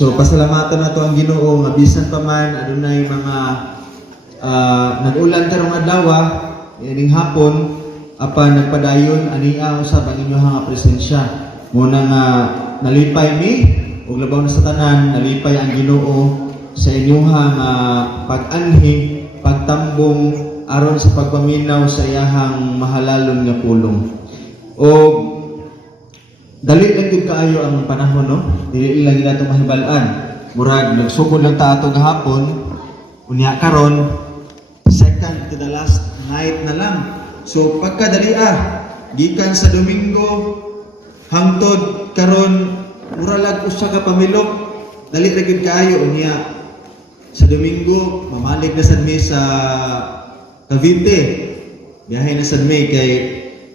So pasalamatan nato ang Ginoo nga bisan pa man adunay mga nag-ulan karong adlaw ining hapon apan nagpadayon ania usab ang inyong nga presensya. Muna nga nalipay mi ug labaw na sa tanan nalipay ang Ginoo sa inyong pag-anhi, pagtambong aron sa pagpaminaw sa iyahang mahalalon nga pulong. O dali lang gyud kaayo ang panahon, no? Dili lang nato mahibal-an. Murag nagsugod lang ta ato gahapon, unya karon second to the last night na lang. So pagkadali gikan sa Domingo hangtod karon mura lang usa ka pamilok, dali ra gyud kaayo unya. Sa Domingo mamalig na sad mi sa Cavite. Biyahe na sad mi kay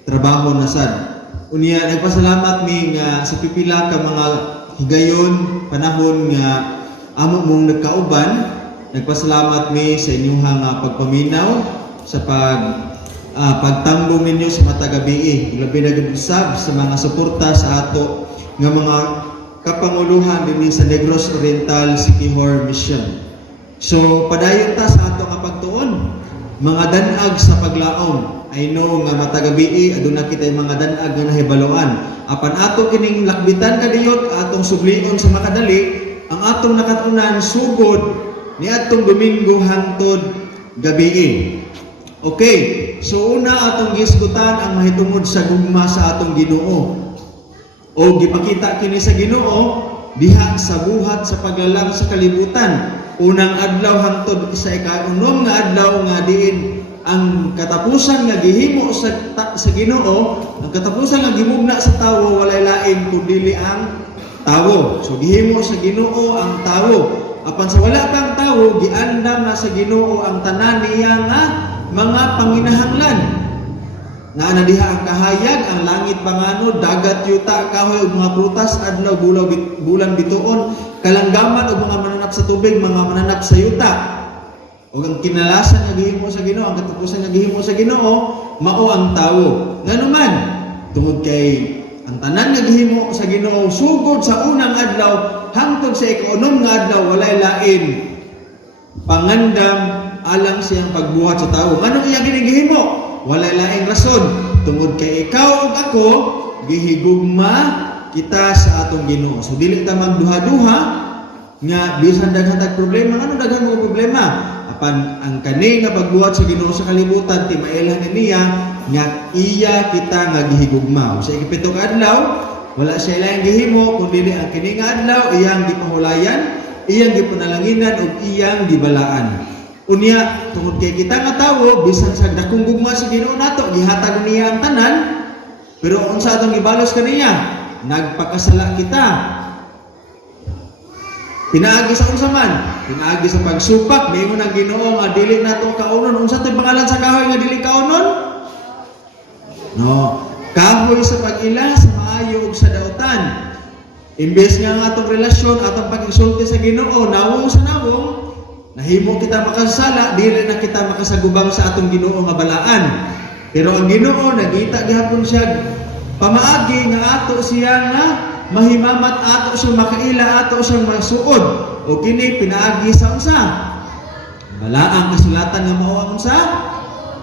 trabaho na sad. Unya nagpasalamat mi nga sa pipila ka mga higayon panahon nga amo mong nagkauban. Nagpasalamat mi sa inyong pagpaminaw sa pagtambong ninyo sa matag gabi. Labi na gud usab sa mga suporta sa ato nga mga kapanguluhan dinhi sa Negros Oriental Siquijor Mission. So padayon ta sa ato nga pagtuon, mga danag sa paglaom. I know nga matagabi aduna kitay mga danag nga nahibaluan. Apan ato kining lakbitan kadiyot atong sublion sa makadali, ang atong nakatunan sugod ni atong Domingo hangtod gabi. Okay, so una atong gisgutan ang mahitungod sa gugma sa atong Ginoo. O gipakita kini sa Ginoo diha sa buhat sa paglalang sa kalibutan. Unang adlaw hangtod sa ika-unom nga adlaw nga diin ang katapusan nga gihimo sa Ginoo, ang katapusan nga gimugna sa tawo walay lain kundi ang tawo. So gihimo sa Ginoo ang tawo. Apan sa wala pang tawo, giandam na sa Ginoo ang tanan niya nga mga panginahanglan. Nga na diha ang kahayag, ang langit panganod, dagat yuta, kahoy ug mga prutas, adlaw bulan bituon, kalanggaman ug mga mananap sa tubig, mga mananap sa yuta. O ang kinalasan nga gihimo sa Ginoo, ang katapusan nga gihimo sa Ginoo, mao ang tawo. Nganuman, tungod kay ang tanan nga gihimo sa Ginoo sugod sa unang adlaw hangtod sa ika-unom nga adlaw walay lain pangandam alang siyang pagbuhat sa tawo. Anong iya gihimo? Walay laing rason tungod kay ikaw ug ako gihigugma kita sa atong Ginoo. So dili ta magduha-duha nga bisan daghan tag problema, ano daghan mo problema? Apan ang kani nga pagbuhat sa Ginoo sa kalibutan ti mailhan niya nga iya kita nga gihigugma. Sa ikapitong adlaw wala siya ilang gihimo kundi ang kini nga adlaw iyang gipahulayan, iyang gipanalanginan ug iyang gibalaan. Unya tungod kay kita nga tawo bisan sa dakong gugma sa Ginoo nato gihatag niya ang tanan, pero unsa atong gibalos kaniya? Nagpakasala kita. Pinaagi sa unsa man? Pinaagi sa pagsupak, mayon ang Ginoo nga dili nato kaunon. Unsa tay pangalan sa kahoy nga dili kaunon? No, kahoy sa pag-ila sa maayo ug sa dautan. Imbes nga ang atong relasyon, atong pag-insulti sa Ginoo, nawong sa nawong, nahimo kita makasala, dili na kita makasagubang sa atong Ginoo nga balaan. Pero ang Ginoo nagita gihapon siya pamaagi nga ato siya nga mahimamat, ato siya makaila, ato siya masuod. O kini pinaagi sa unsa? Balaang kasulatan nga mao ang unsa?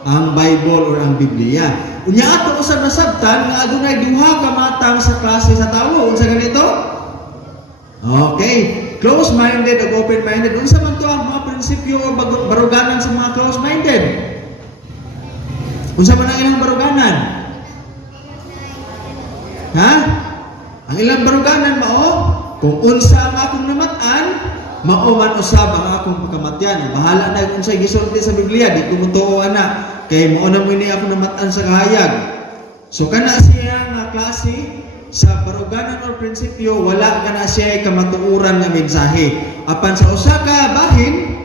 Ang Bible or ang Biblia. Unya ato usab nasabtan nga adunay duha ka matang sa klase sa tawo. Unsa ganito? Okay, close-minded ug open-minded. Unsa man to ang mga prinsipyo o baruganan sa mga close-minded? Unsa man ang ilang baruganan? Ha? Ang ilang baruganan mao kung unsa ang akong namatan, mao man usab ang akong pagkamatyan. Bahala na kung unsay gisulti sa Biblia, di ko mutuo ana kay mao na mo ini ako namatan sa kahayag. So kana siya nga klase sa baruganan o prinsipyo, wala kana siya kamatuoran nga mensahe. Apan sa usa ka bahin,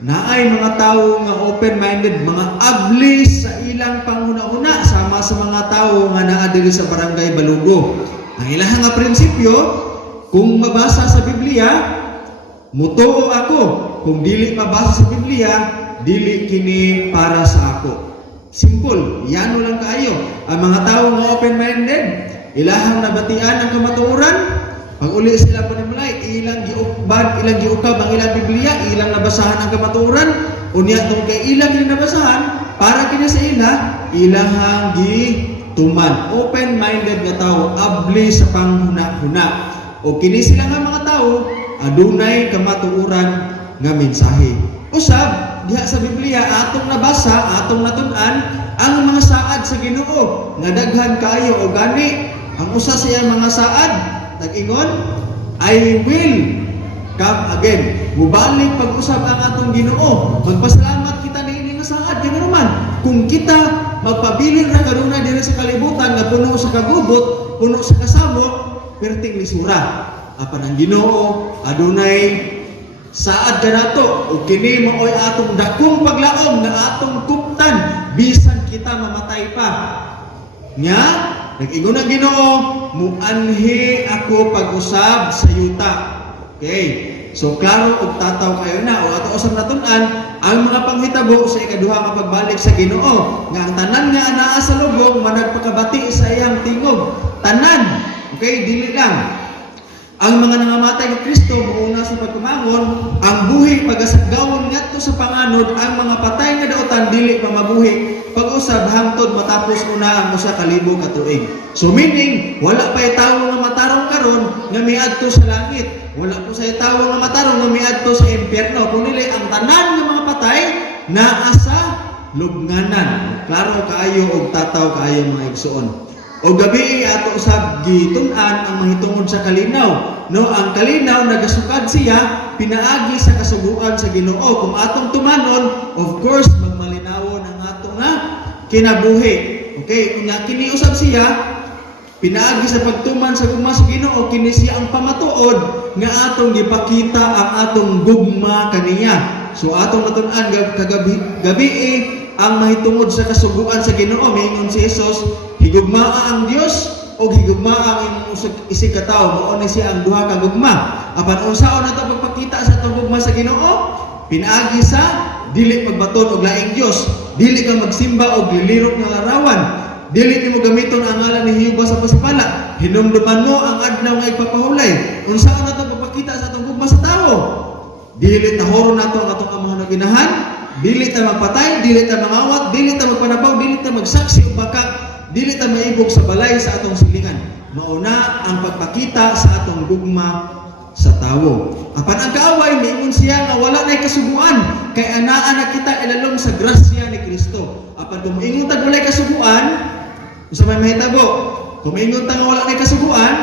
naay mga tawo nga open-minded, mga abli sa ilang panguna-una sama sa mga tawo nga naa diri sa barangay Balugo. Ang ilang nga prinsipyo, kung mabasa sa Biblia, mutuo ako. Kung dili mabasa sa Biblia, dili kini para sa ako. Simple, yano lang kaayo. Ang mga tawo nga open-minded, ilahang nabatian ang kamatuoran, pag uli sila panimulay, ilang giukbad, ilang giukab ang ilang Biblia, ilang nabasahan ang kamatuoran, unya tong kay ilang nabasahan para kini sa ilahang gituman. Open-minded nga tao, abli sa panghuna-huna. O kini sila nga mga tao, adunay kamatuoran nga mensahe. Usab diha sa Biblia atong nabasa, atong natun-an ang mga saad sa Ginoo nga daghan kaayo o gani ang usa sa iyang mga saad nag-ingon, I will come again. Mubalik pag-usab ang atong Ginoo. Magpasalamat kita niini nga saad kay naman kung kita magpabilin ra kanunay diri sa kalibutan nga puno sa kagubot, puno sa kasabot, perting lisura. Apan ang Ginoo adunay saad kanato ug kini maoy atong dakong paglaom nga atong kuptan bisan kita mamatay pa. Nya nag-ingon ang Ginoo, muanhi ako pag-usab sa yuta. Okay. So klaro og tataw kayo na o ato usab natun-an ang mga panghitabo sa ikaduha nga pagbalik sa Ginoo nga ang tanan nga anaa sa lubong managpakabati sa iyang tingog. Tanan. Okay, dili lang ang mga nangamatay ni Kristo muuna sa pagkumangon, ang buhi pagasagawon ngadto sa panganod, ang mga patay nga daotan dili pa mabuhi pag-usab hangtod matapos una ang usa ka libo ka tuig. So meaning wala pa tawo nga matarong karon nga miadto sa langit. Wala po sa tawo nga matarong nga miadto sa impyerno. Kung dili ang tanan nga mga patay naa sa lubnganan. Klaro kaayo og tataw kaayo mga igsoon. O gabi ato usab gitun-an ang mahitungod sa kalinaw. No, ang kalinaw nagasukad siya pinaagi sa kasuguan sa Ginoo. Kung atong tumanon, of course magmalinawon ang ato nga kinabuhi. Okay, kung kini usab siya pinaagi sa pagtuman sa gugma sa Ginoo, kini siya ang pamatuod nga atong gipakita ang atong gugma kaniya. So atong natun-an gabi ang mahitungod sa kasuguan sa Ginoo, mingon si Jesus, higugmaa ang Dios o higugmaa ang imong isig ka tawo, mao ni siya ang duha ka gugma. Apan unsaon nato pagpakita sa atong gugma sa Ginoo? Pinaagi sa dili pagbaton og laing Dios, dili ka magsimba og lilirot nga larawan, dili nimo gamiton ang ngalan ni Jehova sa pasipala, hinumduman mo ang adlaw nga ipapahulay. Unsaon nato pagpakita sa atong gugma sa tawo? Dili tahoron nato ang atong among ginahan, dili ta magpatay, dili ta mangawat, dili ta magpanabaw, dili ta magsaksi o baka, dili ta maibog sa balay sa atong silingan. Mauna ang pagpakita sa atong gugma sa tawo. Apan ang kaaway miingon siya nga wala nay kasuguan kay anaa na kita ilalom sa grasya ni Kristo. Apan kung miingon ta walay kasuguan, usa may mahitabo. Kung miingon ta nga wala nay kasuguan,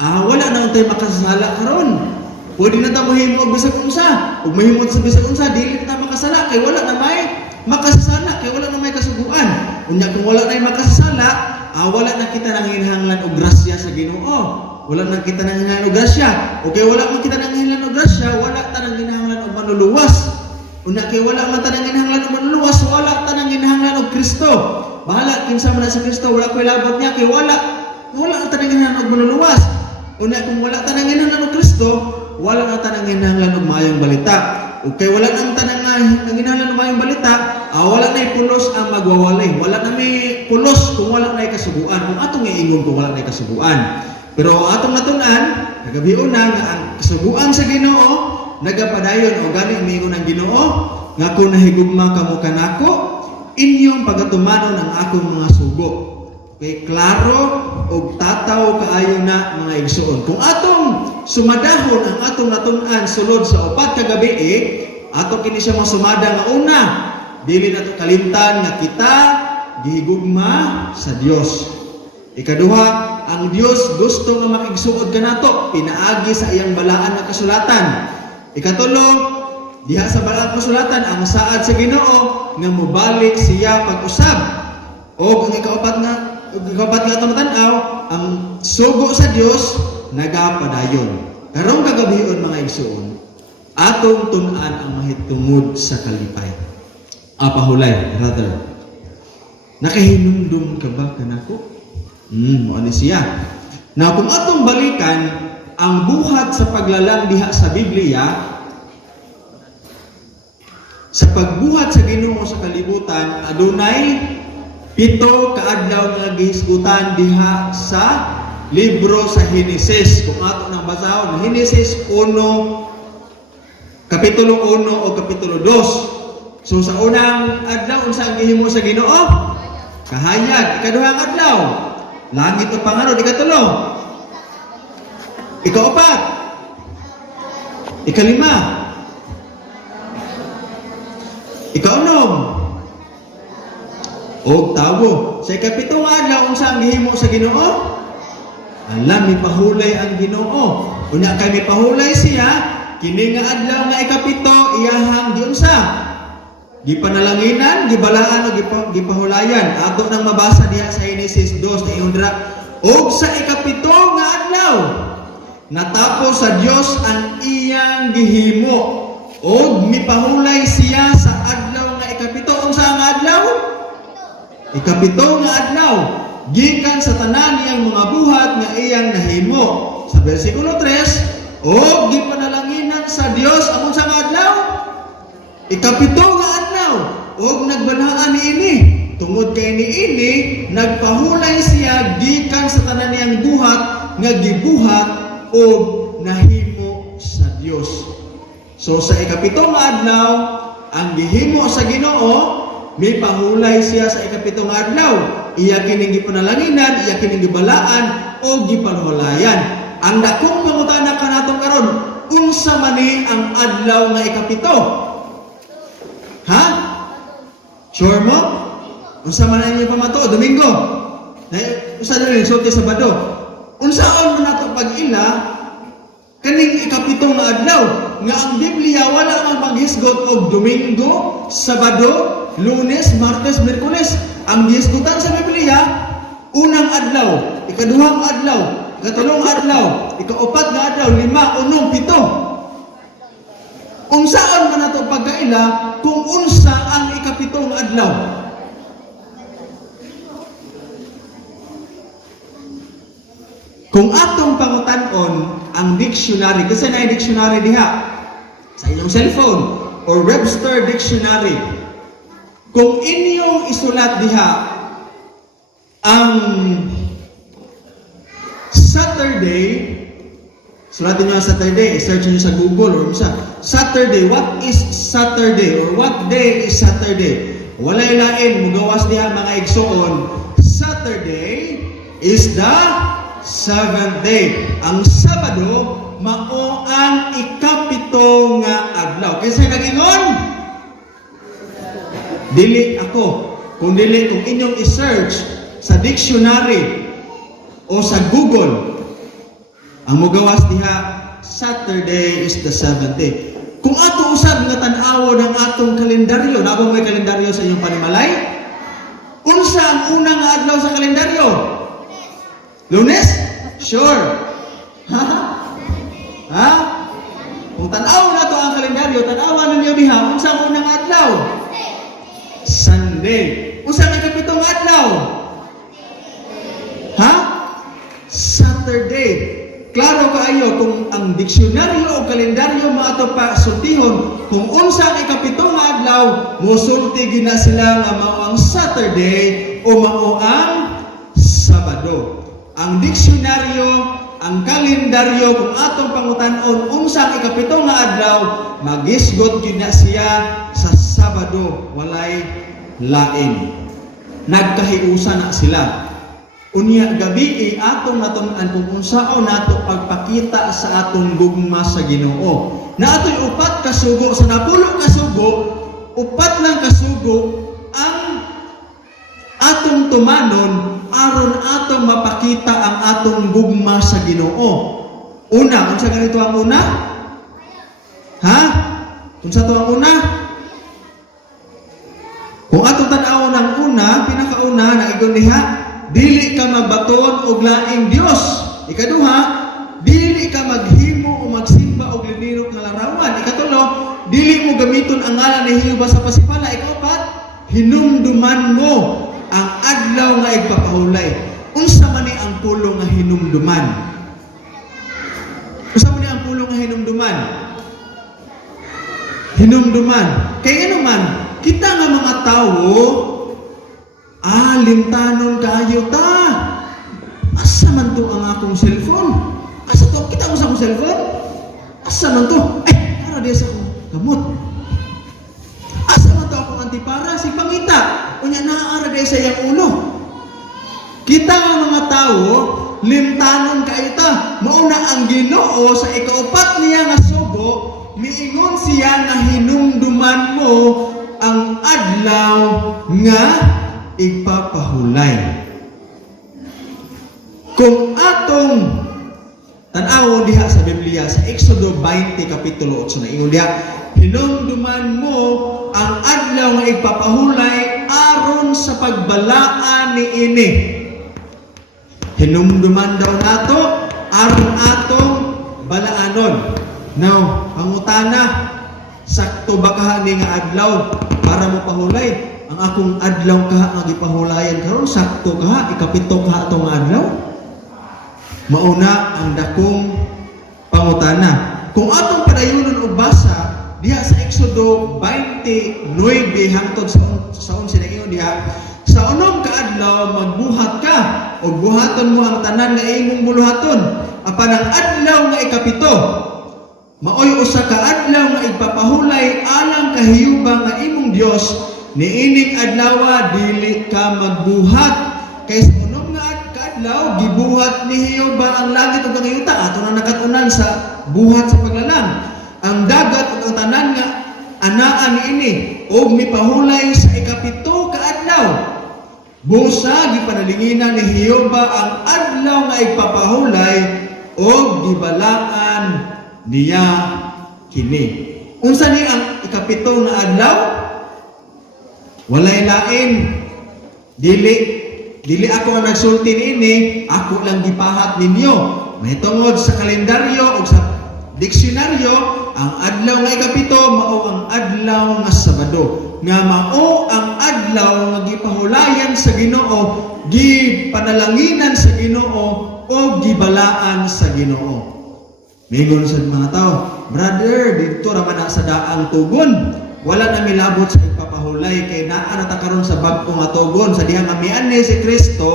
wala na untay makasala karon. Pwede na ta mohimo og bisag unsa, ug mahimo sa bisag unsa dili ta makasala kay wala na may makasasala, kay wala na may kasuguan. Unya kung wala na makasasala, wala na kita nanginhanglan og grasya sa Ginoo. Wala na kita nanginhanglan og grasya. O kay wala man kita nanginhanglan og grasya, wala ta nanginhanglan og manluluwas. Unya kay wala man ta nanginhanglan og manluluwas, wala ta nanginhanglan og Kristo. Bahala kinsa man sa Kristo, wala koy labot niya kay wala ta nanginhanglan og manluluwas. Unya kung wala ta nanginhanglan og Kristo, wala na ta nanginhanglan og maayong balita. Okay, wala nang tanang nanginahanglan ng mayong balita, wala na pulos ang magwawalay. Wala na may pulos kung wala na kasuguan. Kung atong iingon kung wala na kasuguan. Pero atong natunan, nagabion na nga ang kasuguan sa Ginoo, nagapadayon o gani umingon ang Ginoo, nga kung nahigugma kamo kanako, inyong pagatumanon ang akong mga sugo. Okay, klaro og tataw kaayo na mga igsoon. Kung atong sumadahon ang atong natun-an sulod sa upat ka gabi, ato kini siya masumada nga una, dili nato kalimtan nga kita gihigugma sa Dios. Ikaduha, ang Dios gusto nga makigsuod kanato pinaagi sa iyang balaan nga kasulatan. Ikatulo, diha sa balaan nga kasulatan ang saad sa Ginoo nga mobalik siya pag-usab. O ang ikaapat nga itong tanaw, ang sugo sa Dios nagapadayon. Karong kagabion mga igsoon, atong tun-an ang mahitungod sa kalipay. Pahulay, rather. Nakahinumdum ka ba kanako? Ano siya? Now, kung atong balikan ang buhat sa paglalang diha sa Biblia, sa pagbuhat sa Ginoo sa kalibutan, adunay 7 kaadlaw nga gihisgutan diha sa libro sa Henesis. Kung ato nang basahon, Henesis 1, Kapitulo 1 o Kapitulo 2. So sa unang adlaw, unsa ang gihimo sa Ginoo? Kahayag. Ikaduhang adlaw, langit o panganod. Ikatulo, ikaapat, ikalima, ikaunom, o tawo. Sa ikapitong adlaw, unsa ang gihimo sa Ginoo? Alam, mipahulay ang Ginoo. Unya kay mipahulay siya, kini nga adlaw nga ikapito, iyahang giunsa? Gipanalanginan, gibalaan o gipahulayan. Ato nang mabasa diha sa Genesis 2 na iundra. O sa ikapito nga adlaw, natapos sa Dios ang iyang gihimo. O mipahulay siya sa adlaw nga ikapito. Unsa nga adlaw? Ikapito nga adlaw. Gikan sa tanan niyang mga buhat nga iyang nahimo. Sa versikulo 3, o gipanalanginan sa Dios ang unsa nga adlaw? Ikapito nga adlaw. O nagbanaan niini. Tungod kay niini, nagpahulay siya gikan sa tanan niyang buhat nga gibuhat o nahimo sa Dios. So sa ikapito nga adlaw, ang gihimo sa Ginoo, may pahulay siya sa ikapitong adlaw. Iya kining gipanalanginan, iya kining gibalaan o gipahulayan. Ang dakong pangutana kanatong karon, unsa man ni ang adlaw nga ikapito? Ha? Sure mo? Unsa man ang inyong pamato? Domingo? Unsa na rin? Sote Sabado? Unsaon mo nato pag-ila kaning ikapitong nga adlaw? Nga ang Biblia wala mang maghisgot og Domingo, Sabado, Lunes, Martes, Miyerkules. Ang gihisgutan sa Biblia, unang adlaw, ikaduhang adlaw, ikatulong adlaw, ikaapat nga adlaw, 5, 6, 7. Unsaon man nato pagkaila kung unsa ang ikapitong adlaw? Kung atong pangutan-on ang dictionary, kasi na dictionary diha sa inyong cellphone or Webster Dictionary, kung inyong isulat diha ang Saturday, sulatin nyo ang Saturday, search nyo sa Google or sa Saturday, what is Saturday or what day is Saturday? Walay lain, mugawas diha mga igsoon, Saturday is the 7th day. Ang Sabado, mao ang ikapito nga adlaw. Kasi nagingon, dili ako, kung inyong i-search sa dictionary o sa Google, ang mugawas diha, Saturday is the 7th day. Kung ato usab nga tan-awo ng atong kalendaryo, nabang may kalendaryo sa inyong panimalay? Unsa ang unang nga adlaw sa kalendaryo? Lunes? Sure. Ha? Ha? Kung tan-awo na to ang kalendaryo, tan-awa ninyo diha, unsa ang unang adlaw? Sunday. Unsa ang ikapitong adlaw? Ha? Saturday. Klaro kaayo kung ang diksyonaryo o kalendaryo maato pa sultihon kung unsa ang ikapitong adlaw, mosulti gina sila nga mao ang Saturday o mao ang Sabado. Ang diksyonaryo, ang kalendaryo kung atong pangutan-on unsa ang ikapitong adlaw, magisgot gyud na siya sa Sabado, walay lain. Nagkahiusa na sila. Unya gabi atong natun-an kung unsaon nato pagpakita sa atong gugma sa Ginoo. Na ato'y upat ka sugo, sa napulo ka sugo, upat lang ka sugo ang atong tumanon aron atong mapakita ang atong gugma sa Ginoo. Una, unsa ganito ang una? Ha? Unsa to ang una? Kung atong tan-awon ang una, pinakauna na igon diha, dili ka mabaton og laing Dios. Ikaduha, dili ka maghimo o magsimba og linirok nga larawan. Ikatulo, dili mo gamiton ang ngalan ni Jehova sa pasipala. Ikaapat, hinumduman mo ang adlaw nga igpapahulay. Unsa man ni ang pulong nga hinumduman? Unsa man ni ang pulong nga hinumduman? Hinumduman. Kay ano man, kita nga mga tawo, limtanon kayo ta. Asa asa man to ang akong cellphone? Asa to? Kita mo sa akong cellphone? Asa man to? Ay, para di sa akong gamot. Asa man to akong antipara? Si pangita. Unya naaara di sa iyang ulo. Kita nga mga tao, limtanon kayo ta. Mauna ang Ginoo sa ikaupat niya nga sugo, miingon siya nga hinumduman mo ang adlaw nga ipapahulay. Kung atong tan-awon diha sa Biblia sa Exodo 20 kapitulo 8 na ingon diha, hinumduman mo ang adlaw nga ipapahulay aron sa pagbalaan niini. Hinumduman daw nato aron atong balaanon. Now, pangutana, sakto ba kaha ni nga adlaw para mo pahulay? Ang akong adlaw kaha nga gipahulayan karon sakto kaha ikapito kaha atong adlaw? Mauna ang dakong pangutana. Kung atong padayunon og basa diha sa Exodo 29 hangtod sa 11 na ingon diha, sa unom ka adlaw magbuhat ka o buhaton mo ang tanan nga imong buluhaton. Apan ang adlaw nga ikapito, maoy usa ka adlaw nga ipapahulay alang kahiyuba nga imong Dios, niining adlaw dili ka magbuhat. Kay sa unom nga adlaw gibuhat ni Hiyuba ang langit ug ang yuta, ato na nakatunan sa buhat sa paglalang. Ang dagat ug ang tanan nga anaan niini og mipahulay sa ikapito ka adlaw. Busa gipanalinginan ni Hiyuba ang adlaw nga ipapahulay og gibalaan niya kini. Unsa ni ang ikapito nga adlaw? Walay lain. Dili ako ang nagsulti niini, ako lang gipahat ninyo. Mahitungod sa kalendaryo o sa diksyonaryo, ang adlaw nga ikapito mao ang adlaw nga Sabado. Nga mao ang adlaw nga gipahulayan sa Ginoo, gipanalanginan sa Ginoo o gibalaan sa Ginoo. Mingon sa mga tao, brother, dito raman na sa daang tugon. Wala na milabot sa ipapahulay kay naa na ta karon sa bagko nga tugon sa dihang amian ni si Kristo,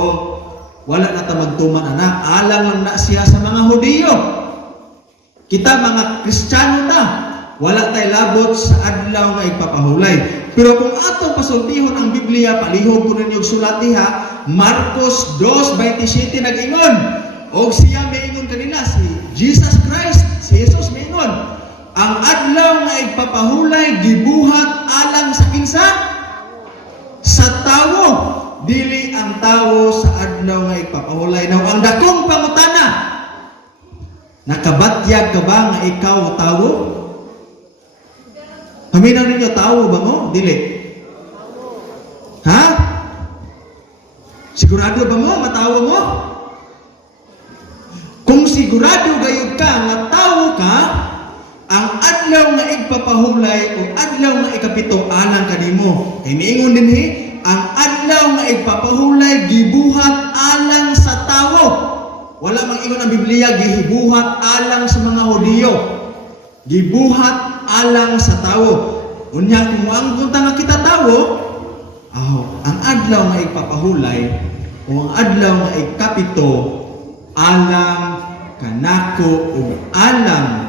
wala na ta magtuman ana, alang lang na siya sa mga Hudiyo. Kita mga Kristiyano ta, wala tay labot sa adlaw nga ipapahulay. Pero kung atong pasultihon ang Biblia, palihog ko ninyo sulat diha, Marcos 2:27 nag-ingon, og siya miingon kanila si Jesus Christ, si Jesus miingon, ang adlaw nga ipapahulay gibuhat alang sa kinsa? Sa tawo. Dili ang tawo sa adlaw nga ipapahulay. Now, ang dakong pangutana, nakabatyag ka ba nga ikaw tawo? Haminaw ninyo, tawo ba mo? Dili. Ha? Sigurado ba mo? Matawo mo? Kung sigurado gayud ka nga tawo ka, ang adlaw nga igpapahulay o adlaw nga ikapito alang kanimo. Kay miingon dinhi, ang adlaw nga igpapahulay gibuhat alang sa tawo. Wala mang ingon ang Biblia gibuhat alang sa mga Hudiyo. Gibuhat alang sa tawo. Unya kung ang punta nga kita tawo, ang adlaw nga igpapahulay o ang adlaw nga ikapito alang kanako ug alang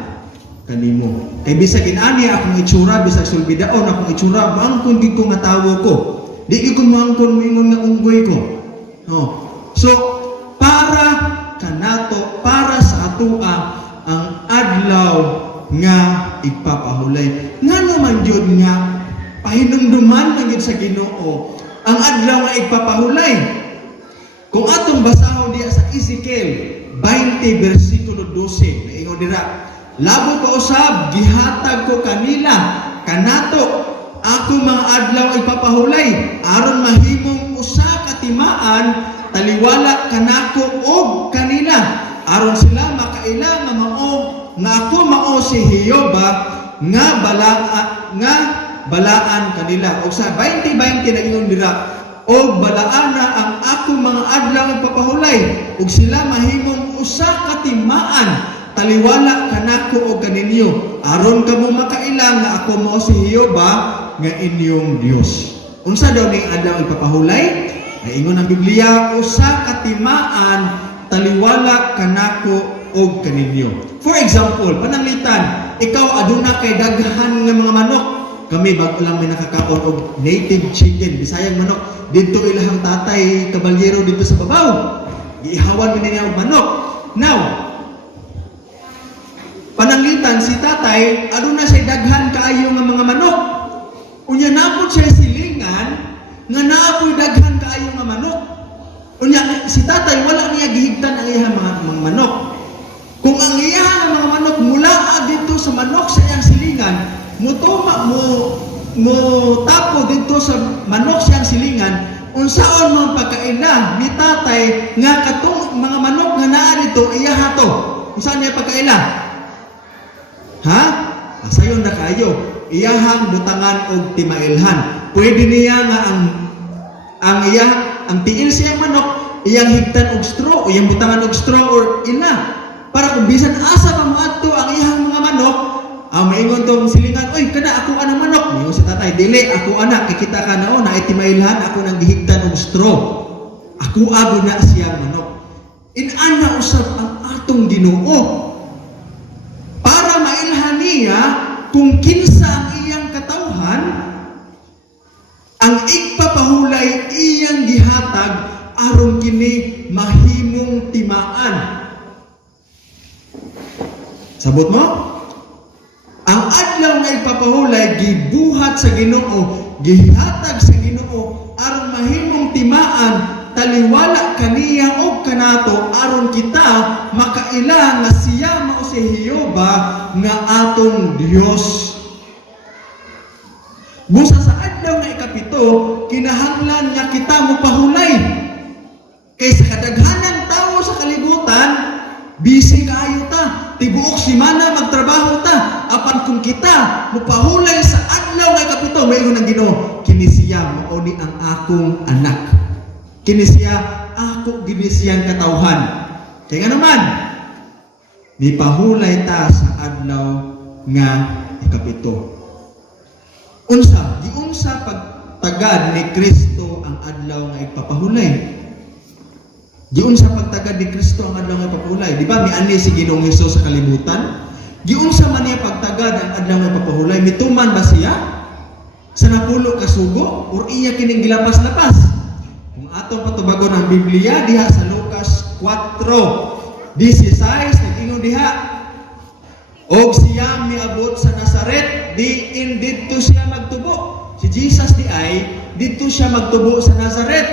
kanimo. Kay bisag inani akong itsura, bisag sulbidaon akong itsura, maangkon gid ko nga tawo ko. Di gid ko maangkon moingon nga unggoy ko. No. So para kanato, para sa atoa ang adlaw nga ipapahulay. Nga naman jud nga pahinumduman na gid sa Ginoo ang adlaw nga ipapahulay. Kung atong basahon diya sa Ezekiel 20 versikulo 12, naingon dira, labo pa usab gihatag ko kanila kanato ako mga adlaw ipapahulay aron mahimong usa ka timaan taliwala kanako og kanila aron sila makaila nga mao nga ako mao si Hiyuba nga balaan kanila. Og sa 20:20 na ingon dira, og balaan na ang ako mga adlaw ipapahulay ug sila mahimong usa ka timaan taliwala kanako o kaninyo aron kamo makailang nga ako mo si Hiyuba nga inyong Dios. Unsa daw ning adlaw ipapahulay? Naingon ang Biblia, usa ka timaan taliwala kanako og kaninyo. For example, pananglitan, ikaw aduna kay daghan nga mga manok. Kami bago lang may nakakaon og native chicken, bisayang manok. Dito ilahang tatay kabalyero dito sa babaw. Giihawan mi niya og manok. Now, pananglitan si tatay aduna siya daghan kaayo nga mga manok. Unya napod siya silingan nga naapoy daghan kaayo nga manok. Unya si tatay wala niya gihigtan ang iyang mga manok. Kung ang iyang mga manok mula dito sa manok sa iyang silingan, mo tapo dito sa manok siyang silingan, unsaon man pagkaila ni tatay nga katong mga manok nga naa dito iyaha to. Unsa niya pagkaila? Ha? Sayon na kayo. Iyahang butangan og timailhan. Pwede niya nga ang tiil siyang manok iyang higtan og straw, iyang butangan og straw or ila. Para kung bisan asa pa moadto ang iyang mga manok, maingon tong silingan, oy kana ako ana manok. Mingon si tatay, dili ako ana kikita ka na na timailhan ako nang gihigtan og straw. Ako abo na siyang manok. Inana usab ang atong Ginoo para mailhan niya kung kinsa ang iyang katawhan, ang igpapahulay iyang gihatag aron kini mahimong timaan. Sabot mo? Ang adlaw nga ipapahulay gibuhat sa Ginoo, gihatag sa Ginoo aron mahimong timaan, taliwala kaniya og kanato aron kita makaila nga siya mao si Jehova nga atong Dios. Busa sa adlaw nga ikapito, kinahanglan nga kita mopahulay. Kay sa kadaghanang tawo sa kalibutan, busy kaayo ta. Tibuok simana magtrabaho ta. Apan kung kita mopahulay sa adlaw nga ikapito, mayroon ang Ginoo, kini siya mao ni ang akong anak. Kini siya ako gini siyang katawhan. Kaya nga naman, mipahulay ta sa adlaw nga ikapito. Giunsa pagtagad ni Kristo ang adlaw nga ipapahulay. Giunsa pagtagad ni Kristo ang adlaw nga ipapahulay. Di ba miani si Ginoong Hesus sa kalibutan? Giunsa man niya pagtagad ang adlaw nga ipapahulay? Mituman ba siya sa napulo ka sugo or iya kining gilapas-lapas? Kung atong patubagon ang Biblia diha sa Lucas 4:16 nag-ingon diha, og siya miabot sa Nazaret, diin didto siya magtubo. Si Jesus di ay didto siya magtubo sa Nazaret,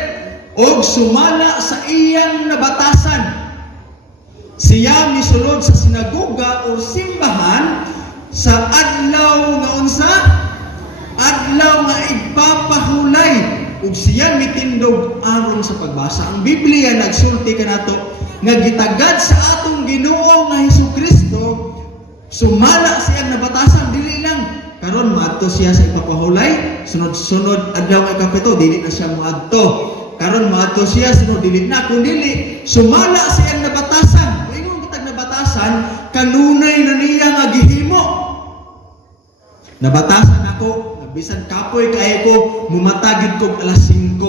og sumala sa iyang nabatasan. Siya misulod sa sinagoga o simbahan sa adlaw nga unsa? Adlaw nga ipapahulay, ug siya mitindog aron sa pagbasa. Ang Biblia nagsulti kanato nga gitagad sa atong Ginoo nga Hesukristo, sumala siya nabatasan, dili lang karon maadto siya sa ipapahulay, sunod-sunod adlaw nga ikapito dili na siya moadto. Karon maadto siya sunod dili na, kun dili sumala siya nabatasan. Ingon kitag nabatasan, kanunay na niya nga gihimo. Nabatasan ako, bisan kapoy kay ko mumatagid ko alas 5.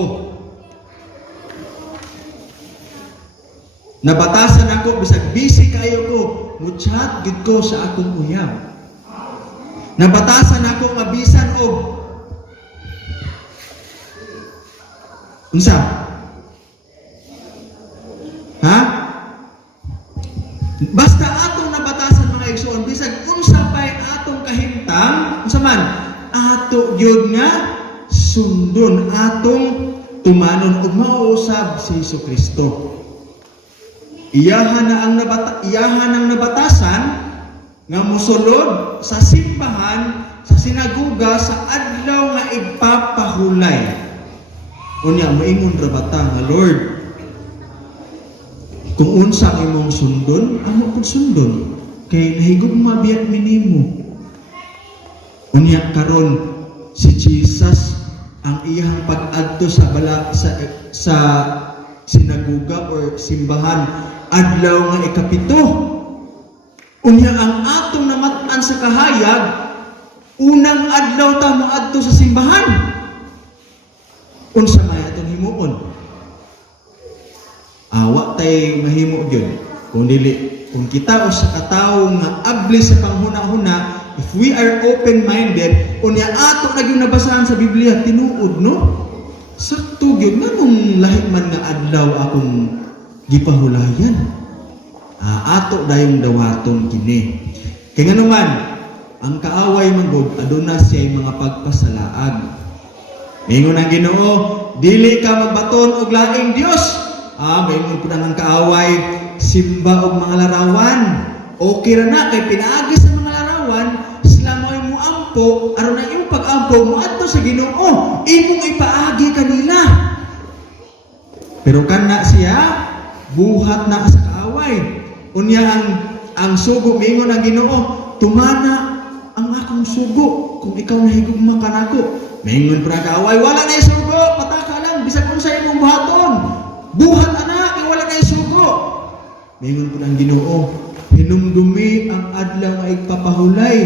Nabatasan ako, bisag busy kayo ko, mutchat gid ko sa akong uyab. Nabatasan ako nga bisan og unsa? Ha? Basta atong nabatasan mga igsoon, bisag unsa pay atong kahimtang, unsa man, ato gyud nga sundon, atong tumanon ug mausab si Hesukristo. Iyahan ang nabatasan nga mosulod sa simbahan, sa sinagoga, sa adlaw nga ipapahulay. Unya moingon ra bata nga Lord, kung unsa imong sundon, amo pud sundon, kay nahigugma biya mi nimo. Unya karon si Jesus ang iyang pag-adto sa sinagoga or simbahan adlaw nga ikapito. Unya ang atong namatan sa kahayag, unang adlaw ta moadto sa simbahan. Unsa may atong himuon? Wa tay mahimo gyud kung dili kung kita usa ka tawo nga abli sa panghuna-huna. If we are open-minded, unya ato na gyud nabasahan sa Biblia tinuod, no? Sakto gyud nganong lahi man nga adlaw akong gipahulayan. Ato dayong dawaton kini. Kay nganuman, ang kaaway manggod aduna siya mga pagpasalaag. Mingon ang Ginoo, dili ka magbaton og laing Dios. Mingon pud ang kaaway, simba og mga larawan. Okay ra na kay pinaagi sa mga larawan, sila mo ampo, aron na iyong pag-ampo mo adto sa Ginoo, imong ipaagi kanila. Pero kana siya buhat na sa kaaway. Unya ang sugo mingon ang Ginoo, tumana ang akong sugo kung ikaw nahigugma kanako. Mingon pa kaaway, wala na sugo, pataka lang bisag unsa imong buhaton. Buhat ana kay wala na sugo. Mingon pa ang Ginoo, hinumdumi ang adlaw nga igpapahulay.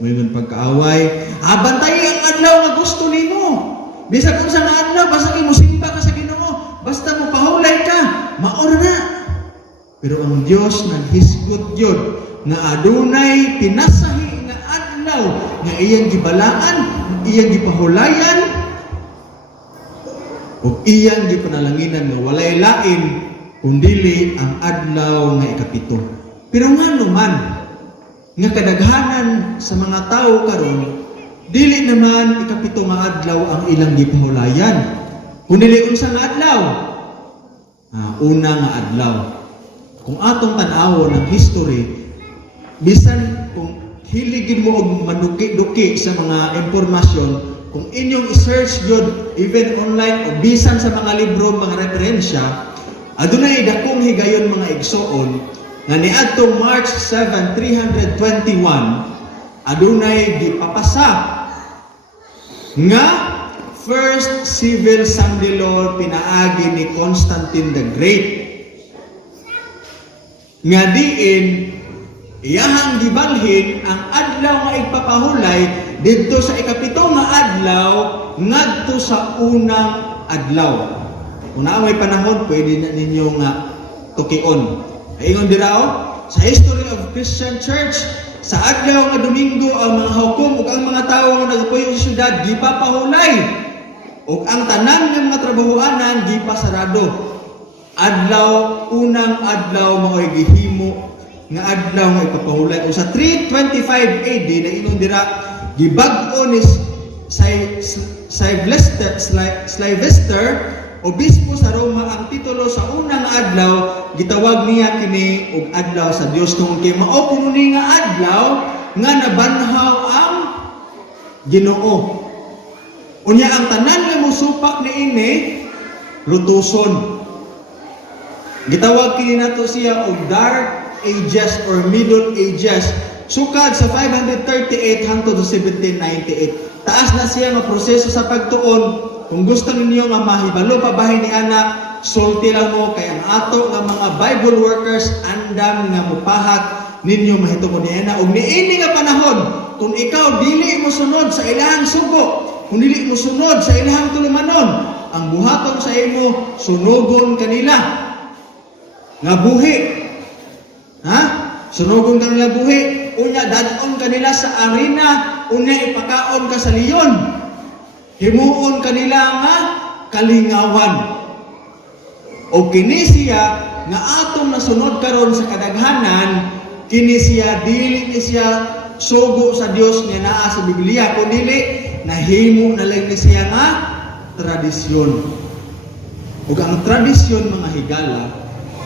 Mingon pagkaaway, bantayi ang adlaw nga gusto nimo. Bisag unsa nga adlaw basta imo simba ka sa Ginoo, basta mo pahulay ka, maor na. Pero ang Dios naghisgot gyud nga adunay pinasahi nga adlaw nga iyang gibalaan, iyang gipahulayan ug iyang gipanalanginan nga walay lain kundili ang adlaw nga ikapito. Pero ngano man nga kadaghanan sa mga tawo karon dili naman ikapito nga adlaw ang ilang gipahulayan. Kundili unsa nga adlaw? Una nga adlaw. Kung atong tan-awon ng history, bisan kung hiligin mo og manuki-duki sa mga impormasyon, kung inyong i-search yun, even online, o bisan sa mga libro, mga referensya, adunay dakong higayon mga igsoon, nga niadtong March 7, 321, adunay gipapasa nga First Civil Sunday Law pinaagi ni Constantine the Great. Nga diin iyahang gibalhin ang adlaw nga igpapahulay didto sa ikapito nga adlaw ngadto sa unang adlaw. Kung naaway panahon, pwede na ninyo nga tukion. Ingon dirao sa history of Christian Church, sa adlaw nga Domingo ang mga hukom ug ang mga tawo nga nagpuyo sa syudad gipapahulay ug ang tanan ng mga trabahoanan gipasarado. Unang adlaw mao'y gihimo nga adlaw nga ipapahulay. O sa 325 AD na ingon dira gibag-o ni Sylvester obispo sa Roma ang titulo sa unang adlaw, gitawag niya kini og adlaw sa Dios tungod kay mao kuno ni nga adlaw nga nabanhaw ang Ginoo. Unya ang tanan nga mosupak niini lutuson. Gitawag kini nato siya og Dark Ages or Middle Ages. Sukad sa 538 hangtod sa 1798. Taas na siya nga proseso sa pagtuon. Kung gusto ninyo nga mahibalo pa bahin ni ana, sulti lang mo kay ang ato nga mga Bible workers andam nga mopahat ninyo mahitungod ni ana. Og niini nga panahon, kung ikaw dili mo sunod sa ilahang sugo, kung dili mo sunod sa ilahang tulumanon, ang buhaton sa imo sunugon kanila. Nga buhi. Sunugon kanila buhi. Unya, dadon kanila sa arena. Unya, ipakaon ka sa leon. Himuon kanila nga kalingawan. O kini siya, nga atong nasunod karon sa kadaghanan, kini siya, dili ni siya sugo sa Dios nga naa sa Biblia. Kung dili, nahimo na lang ni siya nga tradisyon. O ang tradisyon mga higala,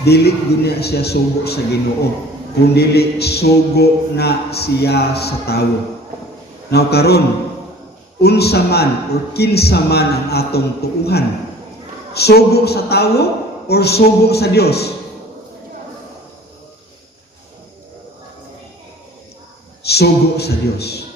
dili gunya siya sugo sa Ginoo, kundi sugo na siya sa tawo. Now karon, unsa man or kinsa man ang atong tuuhan? Sugo sa tawo or sugo sa Dios? Sugo sa Dios.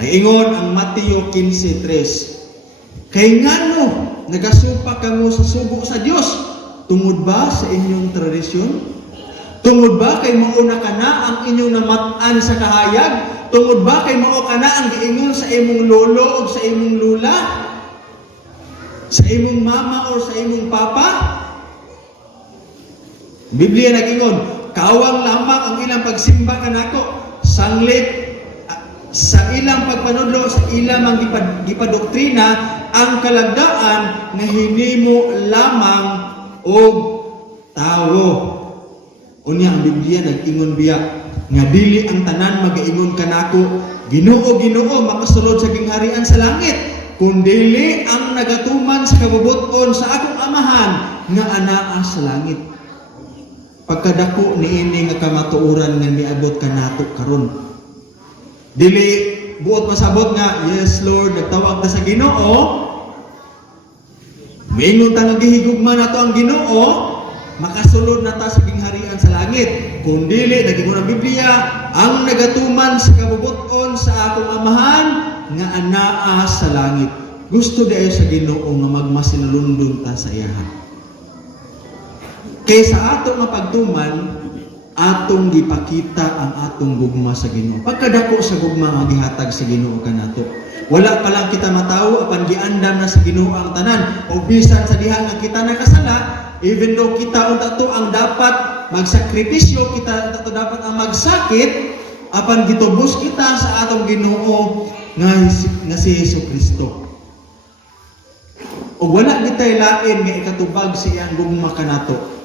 Ay ingon ang Mateo 15:3, kay ngano nagasupa kamo sa sugo sa Dios? Tungod ba sa inyong tradisyon? Tungod ba kay mauna ka na ang inyong namatan sa kahayag? Tungod ba kay mao ka na ang giingon sa imong lolo o sa imong lula? Sa imong mama o sa imong papa? Biblia nag-ingon, kaawang lamang ang ilang pagsimba kanako, sanglit sa ilang pagpanudlo, sa ilang ang gipadoktrina, ang kalagdaan nga hinimo lamang og tawo. Unya ang Biblia nag-ingon biya nga dili ang tanan magaingon kanako, Ginoo, Ginoo, makasulod sa gingharian sa langit, kundili ang nagatuman sa kabubuton sa akong amahan nga anaa sa langit. Pagkadako niini nga kamatuoran nga miabot kanato karon. Dili buot masabot nga, yes Lord, nagtawag ta sa Ginoo. Maingon ta nga gihigugma nato ang Ginoo, makasulod na ta sa gingharian sa langit. Kung dili nag-ingon ang Biblia, ang nagatuman sa kabubuton sa akong amahan nga anaa sa langit. Gusto dayo sa Ginoo nga magmasinalundon ta sa iyahan. Kay sa ato nga pagtuman, atong gipakita ang atong gugma sa Ginoo. Pagkadako sa gugma nga gihatag sa Ginoo kanato. Wala pa lang kita matawo apan giandam na sa Ginoo ang tanan. O bisan sa diha nga kita nakasala, even though kita unta to ang dapat magsakripisyo, kita unta to dapat ang magsakit, apan gitubos kita sa atong Ginoo nga si Hesukristo. O wala gitay lain nga ikatubag sa iyang gugma kanato.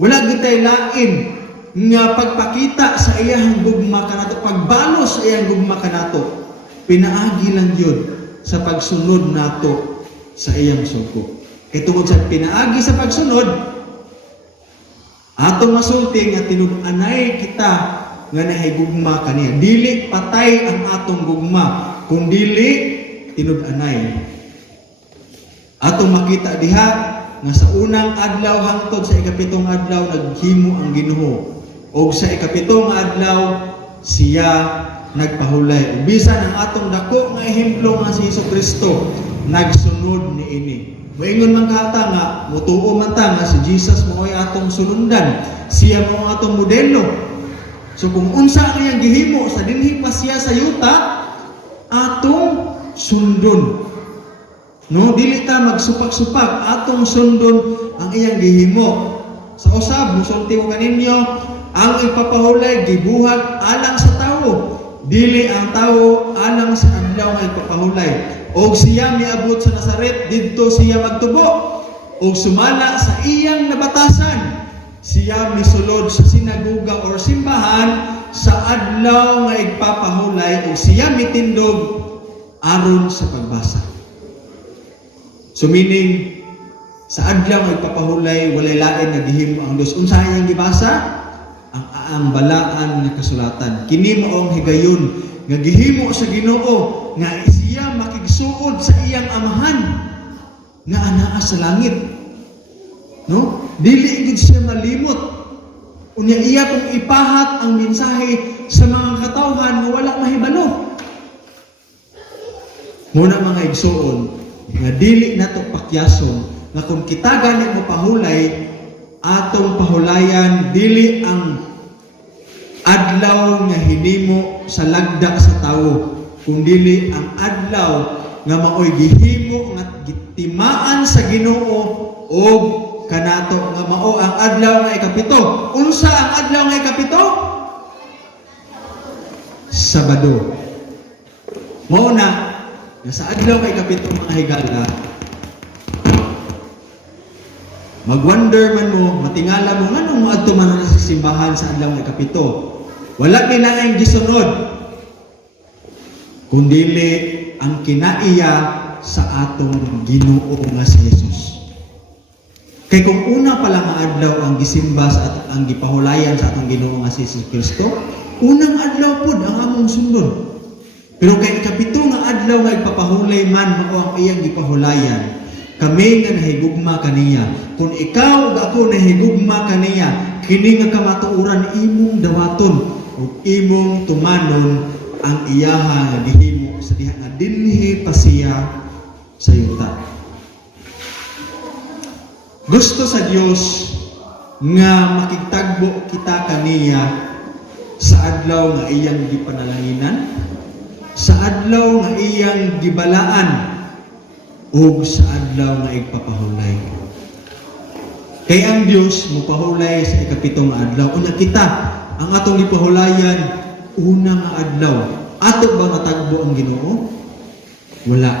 Wala gitay lain nga pagpakita sa iyang gugma kanato, pagbalo sa iyang gugma kanato. Pinaagi lang yun sa pagsunod nato sa iyang suko. Kaya tungod sa pinaagi sa pagsunod, atong masulti nga tinug-anay kita nga nahigugma kaniya. Dili patay ang atong gugma, kung dili tinug-anay. Atong makita diha nga sa unang adlaw hangtod sa ikapitong adlaw naghimo ang Ginoo. O sa ikapitong adlaw siya nagpahulay. Bisan ang atong dako nga ehemplo nga si Hesukristo nagsunod niini. Moingon man kata nga mutuo man ta nga si Jesus mo'y atong sunundan. Siya mo ang atong modelo. So kung unsa ang iyang gihimo sa dinhi pa siya sa yuta, atong sundon. No, dili ta magsupak-supak, atong sundon ang iyang gihimo. Sa usab musulti ko kaninyo, ang ipapahulay gibuhat alang sa tawo. Dili ang tawo alang sa adlaw nga ipapahulay. Og siya miabot sa Nazaret, didto siya magtubo. Og sumala sa iyang nabatasan, siya misulod sa sinagoga or simbahan sa adlaw nga ipapahulay, og siya mitindog aron sa pagbasa. So meaning, sa adlaw nga ipapahulay, walay lain nga gihimo ang Dios. Unsa iyang gibasa? Ang balaan nga kasulatan. Kini maong higayon nga gihimo sa Ginoo nga siya makigsuod sa iyang amahan nga anaa sa langit. No? Dili gid siya malimot. Unya iya kung ipahat ang mensahe sa mga katawhan nga wala mahibalo. Muna mga igsuon nga dili nato pakyason nga kung kita gani mo pahulay, atong pahulayan dili ang adlaw nga hinimo sa lagda sa tawo, kung dili ang adlaw nga maoy gihimo nga gitimaan sa Ginoo og kanato nga mao ang adlaw nga ikapito. Unsa ang adlaw nga ikapito? Sabado. Mao na sa adlaw nga ikapito mga higala, mag-wonder man mo, matingala mo, anong adto man sa simbahan sa adlaw nga ikapito? Wala kailangan gisunod, kundili ang kinaiya sa atong Ginoo nga si Jesus. Kay kung una pa lang ang adlaw ang gisimba sa ang gipahulayan sa atong Ginoo nga si Jesus Kristo, unang adlaw pud ang among sundon. Pero kay ikapito nga adlaw nga ipapahulay man mao ang iyang gipahulayan, kami nga nahigugma kaniya. Kung ikaw ug ako nahigugma kaniya, kini nga kamatuoran imong dawaton ug imong tumanon ang iyaha nga gihimo sa diha nga dinhi pa siya sa yuta. Gusto sa Dios nga makigtagbo kita kaniya sa adlaw nga iyang gipanalanginan, sa adlaw nga iyang gibalaan, o sa adlaw nga igpapahulay. Kay ang Dios mupahulay sa ikapitong nga adlaw. Unya kita, ang atong gipahulayan una nga adlaw. Ato ba matagbo ang Ginoo? Wala.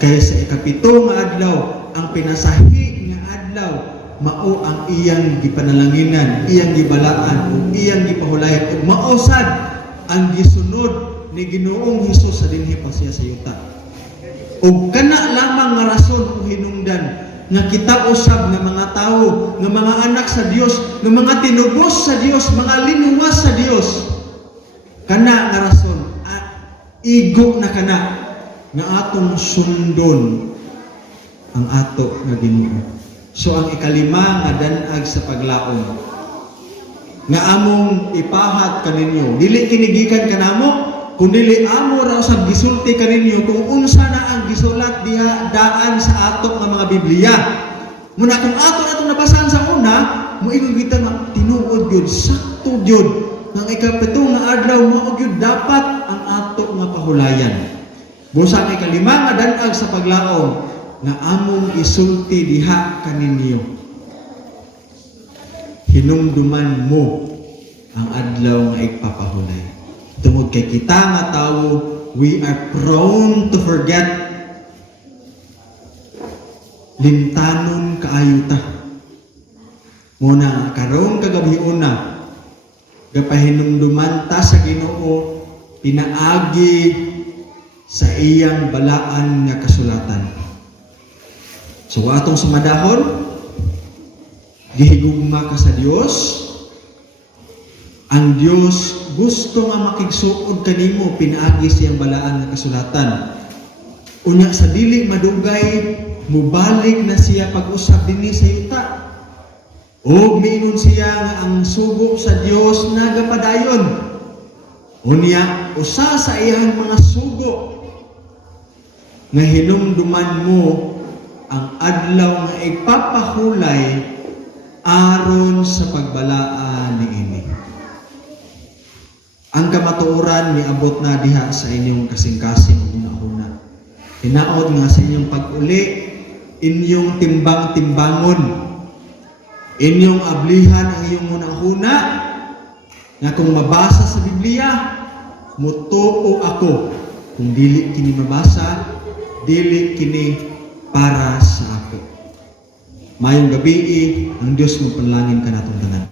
Kaya sa ikapitong nga adlaw, ang pinasahi nga adlaw, mao ang iyang gipanalanginan, iyang gibalaan, o iyang gipahulayan, o mausad ang gisunod ni Ginoong Hesus sa dinhi pa siya sa yuta. O kana lamang nga rason o hinungdan nga kita usab nga mga tao, nga mga anak sa Dios, nga mga tinubos sa Dios, mga linuwas sa Dios. Kana nga rason, igo na kana nga atong sundon ang ato nga Ginoo. So ang ikalima nga danag sa paglaom nga among ipahat kaninyo, dili kinigikan kanamo, kundi amo ra usab gisulti kaninyo kung unsa na ang gisulat diha daan sa ato nga mga Biblia. Muna kung ato nabasahan sa una, moingon kita nga tinuod gyud, sakto gyud nga ikapito nga adlaw mao gyud dapat ang ato nga pahulayan. Busa ang ikalima nga danag sa paglaom nga among isulti diha kaninyo. Hinumduman mo ang adlaw nga igpapahulay. Tungod kay kita nga tawo, we are prone to forget. Limtanon kaayo ta. Muna karong kagabi una, gapahinumduman ta sa Ginoo, pinaagi sa iyang balaan nga kasulatan. So atong sumadahon, gihigugma ka sa Dios. Ang Dios gusto nga makigsuod kanimo pinaagi siyang balaan nga kasulatan. Unya sa dili madugay, mubalik na siya pag-usab dinhi sa yuta. O miingon siya nga ang sugo sa Dios nagapadayon. Unya usa sa iyang mga sugo nga hinumduman mo ang adlaw nga ipapahulay aron sa pagbalaan niini. Ang kamatuoran niabot na diha sa inyong kasing-kasing una-una. Hinaot nga sa inyong pag-uli, inyong timbang-timbangon, inyong ablihan ang iyong una-una, nga kung mabasa sa Biblia, mutuo ako. Kung dili kini mabasa, dili kini para sa ako. Mayong gabi, ang Diyos mo panlangin ka natong tanan.